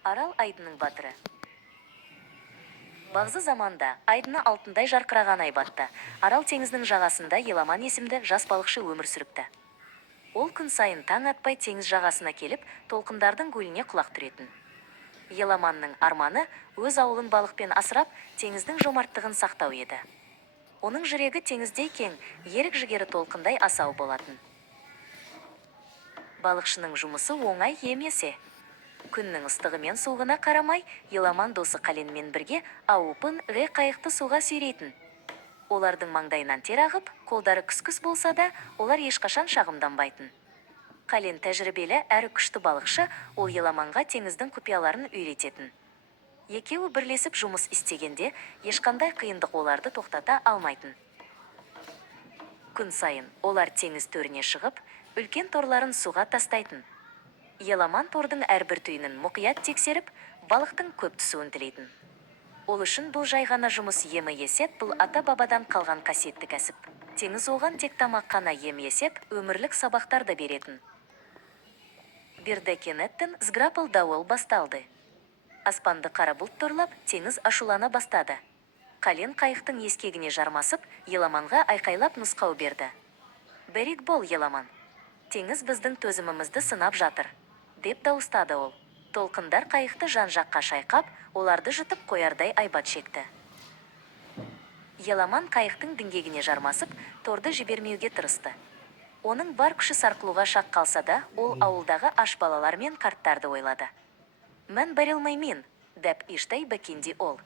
Арал айдының батыры. Бағзы заманда айдыны алтындай жарқыраған айбатта Арал теңізінің жағасында Еламан есімді жас балықшы өмір сүріпті. Ол күн сайын таң атпай теңіз жағасына келіп, толқындардың гүліне құлақ түретін. Еламанның арманы өз ауылын балықпен асырап, теңіздің жомарттығын сақтау еді. Оның жүрегі теңіздей кең, ерік жігері толқындай асау болатын. Балықшының жұмысы оңай емесе. Күннің ыстығы мен суығына қарамай, Еламан досы Қаленмен бірге ауыпын қайықты суға сүйрейтін. Олардың маңдайынан тер ағып, қолдары күс-күс болса да, олар ешқашан шағымданбайтын. Қален тәжірибелі әрі күшті балықшы, ол Еламанға теңіздің құпияларын үйрететін. Екеуі бірлесіп жұмыс істегенде, ешқандай қиындық оларды тоқтата алмайтын. Күн сайын олар теңіз төріне шығып, үлкен торларын суға тастайтын. Еламан тордың әрбір түйінін мұқият тексеріп, балықтың көп түсуін тілейтін. Ол үшін бұл жай ғана жұмыс емі есеп, бұл ата-бабадан қалған қасиетті кәсіп. Теңіз оған тек тамақ қана ем есеп, өмірлік сабақтар да беретін. Берді кенеттен зграпыл дауыл басталды. Аспанды қара бұлт торлап, теңіз ашулана бастады. Қален қайықтың ескегіне жармасып, Еламанға айқайлап нұсқау берді. «Берік бол, Еламан. Теңіз біздің төзімімізді сынап жатыр», деп дауыстады ол. Толқындар қайықты жан-жаққа шайқап, оларды жұтып қоярдай айбат шекті. Еламан қайықтың діңгегіне жармасып, торды жібермеуге тырысты. Оның бар күші сарқылуға шақ қалса да, ол ауылдағы аш балалар мен қарттарды ойлады. «Мен берілмеймін», деп іштай бәкенде ол.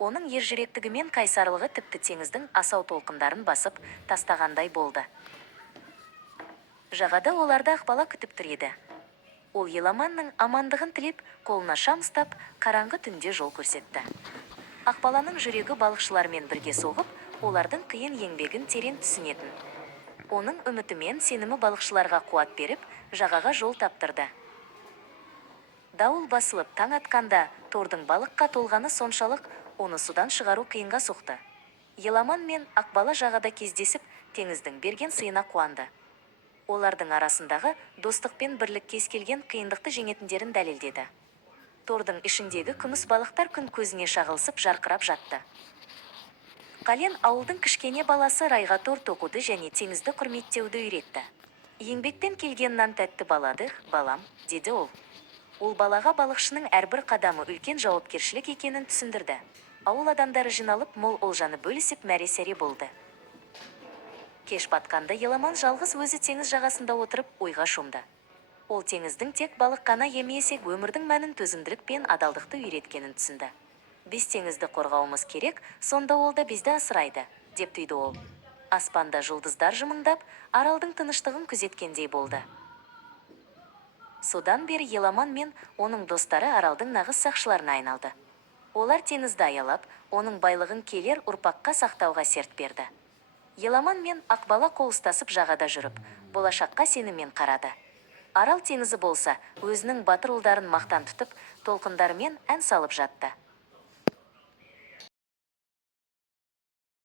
Оның ержүректігі мен қайсарлығы тіпті теңіздің асау толқындарын басып тастағандай болды. Жағада оларды Ақбала күтіп тұр еді. Ол Еламанның амандығын тілеп, қолына шам ұстап, қараңғы түнде жол көрсетті. Ақбаланың жүрегі балықшылармен бірге соғып, олардың қиын еңбегін терең түсінетін. Оның үміті мен сенімі балықшыларға қуат беріп, жағаға жол таптырды. Дауыл басылып таң атқанда, тордың балыққа толғаны соншалық, оны судан шығару қиынға соқты. Еламан мен Ақбала жағада кездесіп, теңіздің берген сыйына қуанды. Олардың арасындағы достық пен бірлік кез келген қиындықты жеңетіндерін дәлелдеді. Тордың ішіндегі күміс балықтар күн көзіне шағылысып жарқырап жатты. Қален ауылдың кішкене баласы Райға тор тоқуды және теңізді құрметтеуді үйретті. «Еңбектен келген нан тәтті балады, балам», деді ол. Ол балаға балықшының әрбір қадамы үлкен жауапкершілік екенін түсіндірді. Ауыл адамдары жиналып, мол олжаны бөлісіп мәре-сәре болды. Кеш батқанда Еламан жалғыз өзі теңіз жағасында отырып ойға шомды. Ол теңіздің тек балық қана емесек өмірдің мәнін төзімділік пен адалдықты үйреткенін түсінді. «Біз теңізді қорғауымыз керек, сонда ол да бізді асырайды», деп түйді ол. Аспанда жұлдыздар жымыңдап, аралдың тыныштығын күзеткендей болды. Содан бері Еламан мен оның достары аралдың нағыз сақшыларына айналды. Олар теңізді аялап, оның байлығын келер ұрпаққа сақтауға серт берді. Еламан мен Ақбала қол ұстасып жағада жүріп, болашаққа сеніммен қарады. Арал теңізі болса, өзінің батыр ұлдарын мақтан тұтып, толқындармен ән салып жатты.